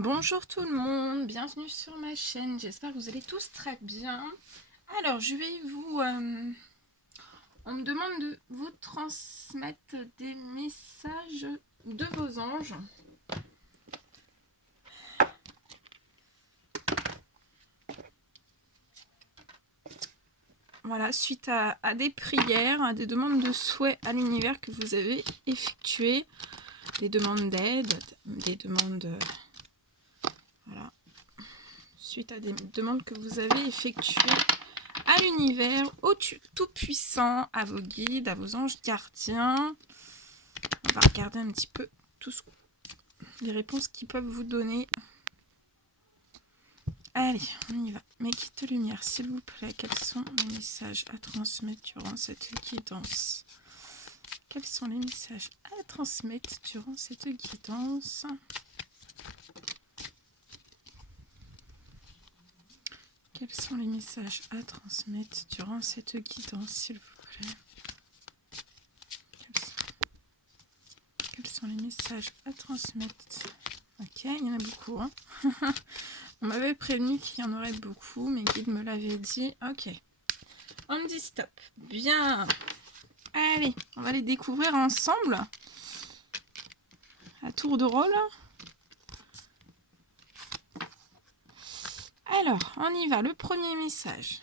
Bonjour tout le monde, bienvenue sur ma chaîne, j'espère que vous allez tous très bien. Alors je vais vous... on me demande de vous transmettre des messages de vos anges. Voilà, suite à des prières, à des demandes de souhait à l'univers que vous avez effectuées, des demandes d'aide, des demandes... voilà. Suite à des demandes que vous avez effectuées à l'univers, au Tout-Puissant, à vos guides, à vos anges gardiens. On va regarder un petit peu tous les réponses qu'ils peuvent vous donner. Allez, on y va. Mes guides de lumière, s'il vous plaît, quels sont les messages à transmettre durant cette guidance? Quels sont les messages à transmettre durant cette guidance? Quels sont les messages à transmettre durant cette guidance, s'il vous plaît? Quels sont les messages à transmettre? Ok, il y en a beaucoup. Hein. On m'avait prévenu qu'il y en aurait beaucoup. Mes guides me l'avaient dit. Ok. On me dit stop. Bien. Allez, on va les découvrir ensemble. À tour de rôle. Alors, on y va. Le premier message.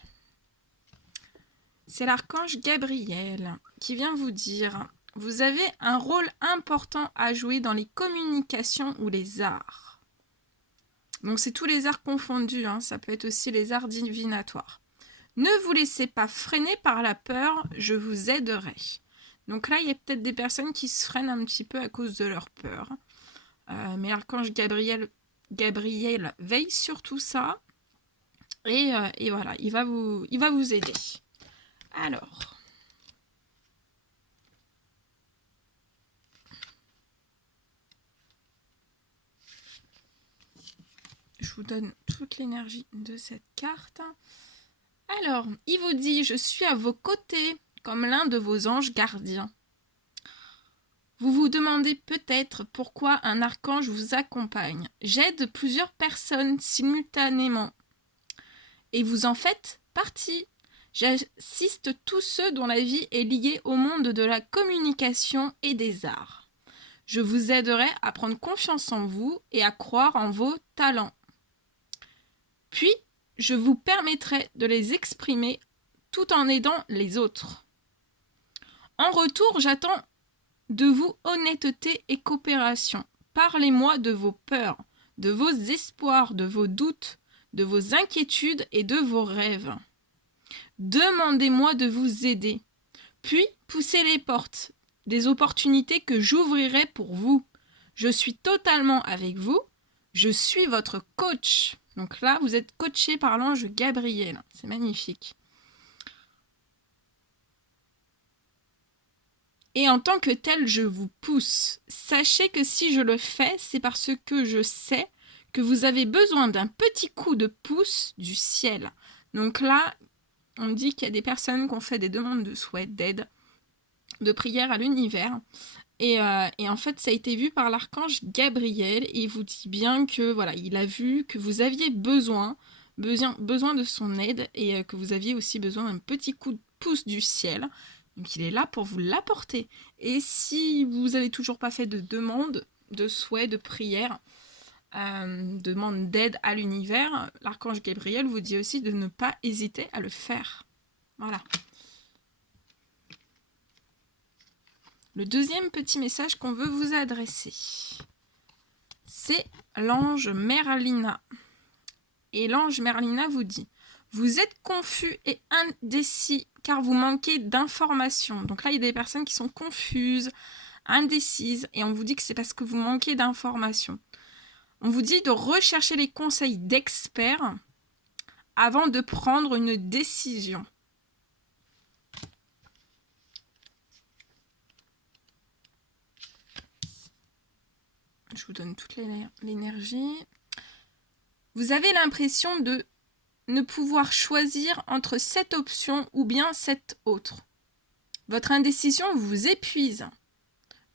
C'est l'archange Gabriel qui vient vous dire: vous avez un rôle important à jouer dans les communications ou les arts. Donc c'est tous les arts confondus, hein. Ça peut être aussi les arts divinatoires. Ne vous laissez pas freiner par la peur, je vous aiderai. Donc là, il y a peut-être des personnes qui se freinent un petit peu à cause de leur peur. Mais l'archange Gabriel veille sur tout ça. Et voilà, il va vous aider. Alors... je vous donne toute l'énergie de cette carte. Alors, il vous dit: je suis à vos côtés comme l'un de vos anges gardiens. Vous vous demandez peut-être pourquoi un archange vous accompagne. J'aide plusieurs personnes simultanément. Et vous en faites partie. J'assiste tous ceux dont la vie est liée au monde de la communication et des arts. Je vous aiderai à prendre confiance en vous et à croire en vos talents. Puis, je vous permettrai de les exprimer tout en aidant les autres. En retour, j'attends de vous honnêteté et coopération. Parlez-moi de vos peurs, de vos espoirs, de vos doutes, de vos inquiétudes et de vos rêves. Demandez-moi de vous aider. Puis, poussez les portes des opportunités que j'ouvrirai pour vous. Je suis totalement avec vous. Je suis votre coach. Donc là, vous êtes coaché par l'ange Gabriel. C'est magnifique. Et en tant que tel, je vous pousse. Sachez que si je le fais, c'est parce que je sais que vous avez besoin d'un petit coup de pouce du ciel. Donc là, on dit qu'il y a des personnes qui ont fait des demandes de souhait, d'aide, de prière à l'univers. Et en fait, ça a été vu par l'archange Gabriel. Et il vous dit bien que voilà, il a vu que vous aviez besoin de son aide et que vous aviez aussi besoin d'un petit coup de pouce du ciel. Donc il est là pour vous l'apporter. Et si vous n'avez toujours pas fait de demande, de souhait, de prière, demande d'aide à l'univers, l'archange Gabriel vous dit aussi de ne pas hésiter à le faire. Voilà. Le deuxième petit message qu'on veut vous adresser, c'est l'ange Merlina. Et l'ange Merlina vous dit: vous êtes confus et indécis car vous manquez d'informations. Donc là, il y a des personnes qui sont confuses, indécises, et on vous dit que c'est parce que vous manquez d'informations. On vous dit de rechercher les conseils d'experts avant de prendre une décision. Je vous donne toute l'énergie. Vous avez l'impression de ne pouvoir choisir entre cette option ou bien cette autre. Votre indécision vous épuise.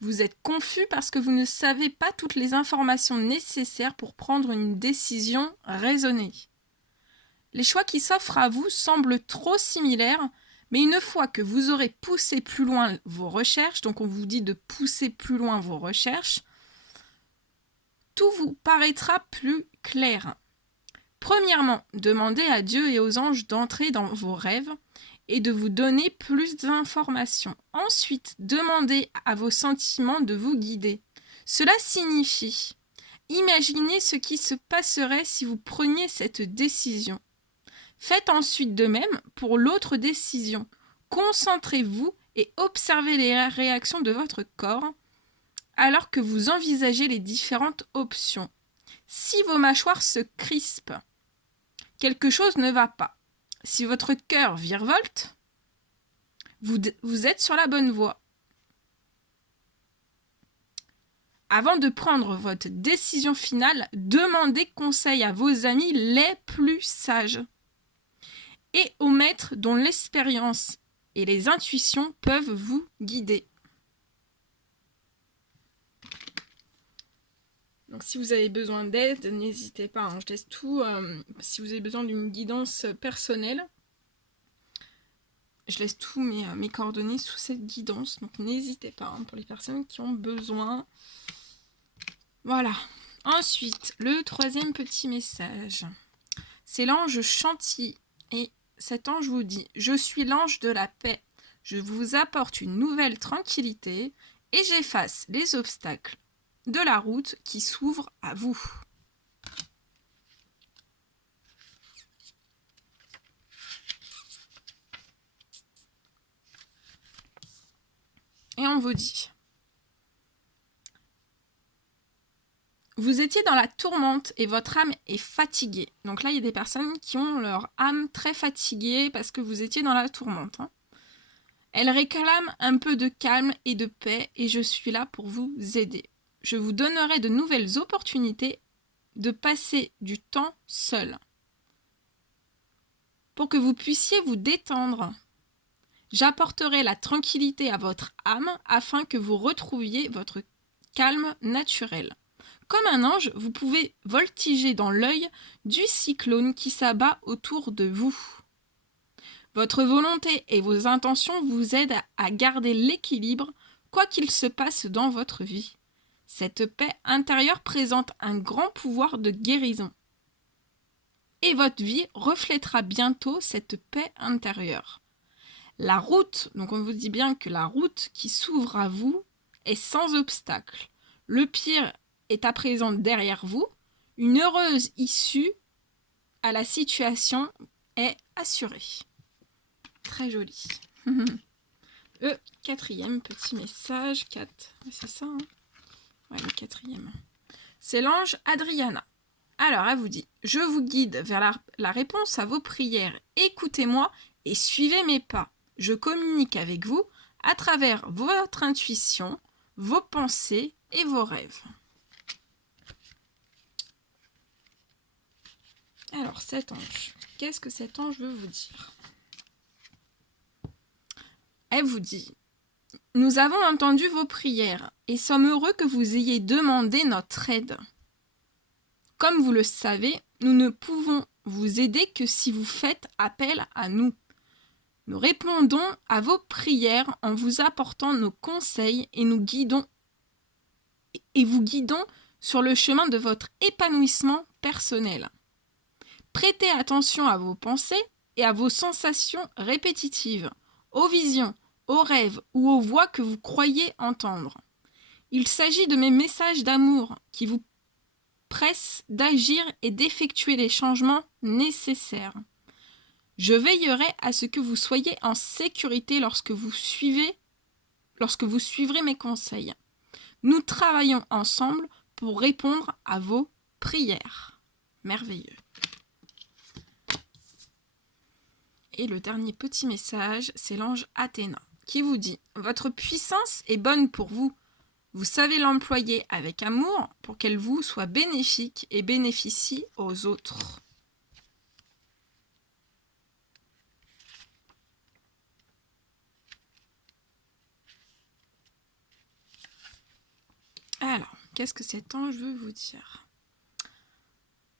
Vous êtes confus parce que vous ne savez pas toutes les informations nécessaires pour prendre une décision raisonnée. Les choix qui s'offrent à vous semblent trop similaires, mais une fois que vous aurez poussé plus loin vos recherches, donc on vous dit de pousser plus loin vos recherches, tout vous paraîtra plus clair. Premièrement, demandez à Dieu et aux anges d'entrer dans vos rêves et de vous donner plus d'informations. Ensuite, demandez à vos sentiments de vous guider. Cela signifie, imaginez ce qui se passerait si vous preniez cette décision. Faites ensuite de même pour l'autre décision. Concentrez-vous et observez les réactions de votre corps alors que vous envisagez les différentes options. Si vos mâchoires se crispent, quelque chose ne va pas. Si votre cœur virevolte, vous êtes sur la bonne voie. Avant de prendre votre décision finale, demandez conseil à vos amis les plus sages et aux maîtres dont l'expérience et les intuitions peuvent vous guider. Donc si vous avez besoin d'aide, n'hésitez pas, hein, je laisse tout. Si vous avez besoin d'une guidance personnelle, je laisse tous mes coordonnées sous cette guidance, donc n'hésitez pas, hein, pour les personnes qui ont besoin. Voilà. Ensuite, le troisième petit message, c'est l'ange Chantilly. Et cet ange vous dit « Je suis l'ange de la paix. Je vous apporte une nouvelle tranquillité et j'efface les obstacles de la route qui s'ouvre à vous. » Et on vous dit « Vous étiez dans la tourmente et votre âme est fatiguée. » Donc là, il y a des personnes qui ont leur âme très fatiguée parce que vous étiez dans la tourmente. Hein. Elle réclame un peu de calme et de paix et je suis là pour vous aider. Je vous donnerai de nouvelles opportunités de passer du temps seul pour que vous puissiez vous détendre. J'apporterai la tranquillité à votre âme afin que vous retrouviez votre calme naturel. Comme un ange, vous pouvez voltiger dans l'œil du cyclone qui s'abat autour de vous. Votre volonté et vos intentions vous aident à garder l'équilibre quoi qu'il se passe dans votre vie. Cette paix intérieure présente un grand pouvoir de guérison. Et votre vie reflètera bientôt cette paix intérieure. La route, donc on vous dit bien que la route qui s'ouvre à vous est sans obstacle. Le pire est à présent derrière vous. Une heureuse issue à la situation est assurée. Très joli. Le quatrième petit message, 4. C'est ça, hein? Ouais, le quatrième. C'est l'ange Adriana. Alors, elle vous dit, je vous guide vers la réponse à vos prières. Écoutez-moi et suivez mes pas. Je communique avec vous à travers votre intuition, vos pensées et vos rêves. Alors, cet ange, qu'est-ce que cet ange veut vous dire? Elle vous dit, nous avons entendu vos prières et sommes heureux que vous ayez demandé notre aide. Comme vous le savez, nous ne pouvons vous aider que si vous faites appel à nous. Nous répondons à vos prières en vous apportant nos conseils et vous guidons sur le chemin de votre épanouissement personnel. Prêtez attention à vos pensées et à vos sensations répétitives, aux visions, aux rêves ou aux voix que vous croyez entendre. Il s'agit de mes messages d'amour qui vous pressent d'agir et d'effectuer les changements nécessaires. Je veillerai à ce que vous soyez en sécurité lorsque vous suivrez mes conseils. Nous travaillons ensemble pour répondre à vos prières. Merveilleux. Et le dernier petit message, c'est l'ange Athéna qui vous dit « Votre puissance est bonne pour vous. Vous savez l'employer avec amour pour qu'elle vous soit bénéfique et bénéficie aux autres. » Alors, qu'est-ce que cet ange veut vous dire?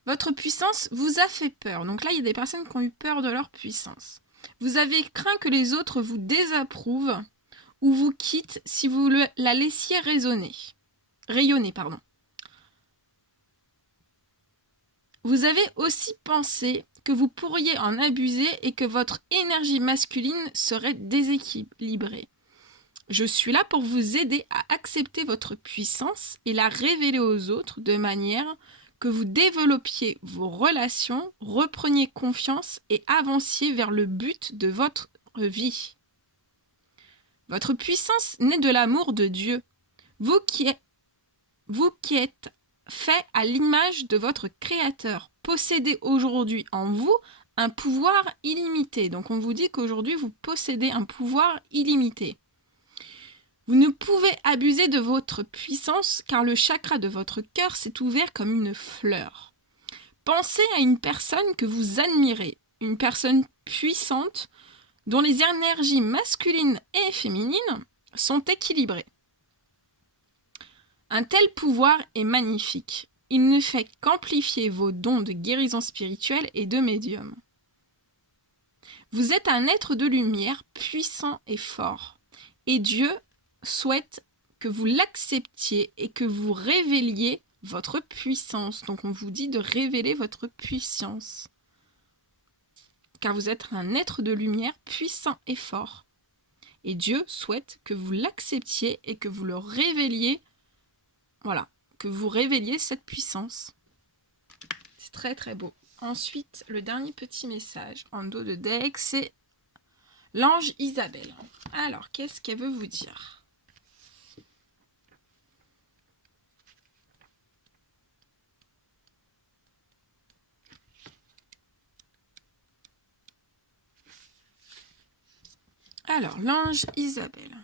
Votre puissance vous a fait peur. Donc là, il y a des personnes qui ont eu peur de leur puissance. Vous avez craint que les autres vous désapprouvent ou vous quittent si vous la laissiez rayonner. Vous avez aussi pensé que vous pourriez en abuser et que votre énergie masculine serait déséquilibrée. Je suis là pour vous aider à accepter votre puissance et la révéler aux autres de manière que vous développiez vos relations, repreniez confiance et avanciez vers le but de votre vie. Votre puissance naît de l'amour de Dieu, vous qui êtes fait à l'image de votre Créateur, possédez aujourd'hui en vous un pouvoir illimité. Donc on vous dit qu'aujourd'hui vous possédez un pouvoir illimité. Vous ne pouvez abuser de votre puissance car le chakra de votre cœur s'est ouvert comme une fleur. Pensez à une personne que vous admirez, une personne puissante dont les énergies masculines et féminines sont équilibrées. Un tel pouvoir est magnifique. Il ne fait qu'amplifier vos dons de guérison spirituelle et de médium. Vous êtes un être de lumière puissant et fort. Et Dieu souhaite que vous l'acceptiez et que vous révéliez votre puissance. Donc on vous dit de révéler votre puissance. Car vous êtes un être de lumière puissant et fort. Et Dieu souhaite que vous l'acceptiez et que vous le révéliez. Voilà, que vous révéliez cette puissance. C'est très très beau. Ensuite, le dernier petit message en dos de deck, c'est l'ange Isabelle. Alors, qu'est-ce qu'elle veut vous dire ? Alors, l'ange Isabelle,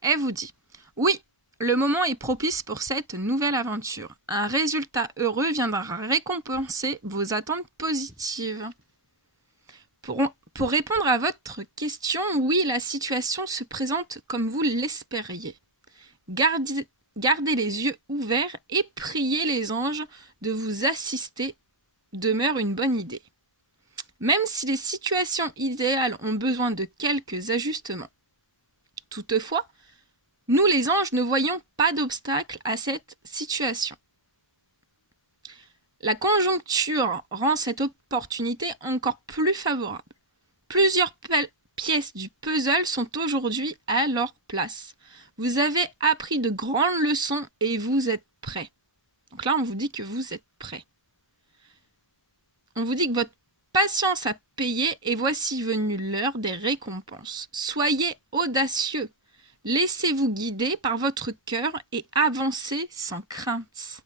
elle vous dit « Oui, le moment est propice pour cette nouvelle aventure. Un résultat heureux viendra récompenser vos attentes positives. » Pour répondre à votre question, oui, la situation se présente comme vous l'espériez. Gardez les yeux ouverts et priez les anges de vous assister demeure une bonne idée. Même si les situations idéales ont besoin de quelques ajustements. Toutefois, nous les anges ne voyons pas d'obstacle à cette situation. La conjoncture rend cette opportunité encore plus favorable. Plusieurs pièces du puzzle sont aujourd'hui à leur place. Vous avez appris de grandes leçons et vous êtes prêts. Donc là, on vous dit que vous êtes prêts. On vous dit que votre patience a payé et voici venue l'heure des récompenses. Soyez audacieux. Laissez-vous guider par votre cœur et avancez sans crainte.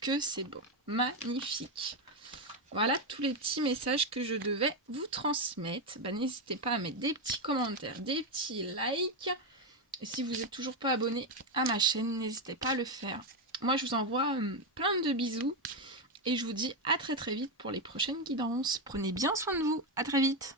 Que c'est beau. Magnifique. Voilà tous les petits messages que je devais vous transmettre. N'hésitez pas à mettre des petits commentaires, des petits likes. Et si vous n'êtes toujours pas abonné à ma chaîne, n'hésitez pas à le faire. Moi, je vous envoie plein de bisous. Et je vous dis à très très vite pour les prochaines guidances. Prenez bien soin de vous. À très vite.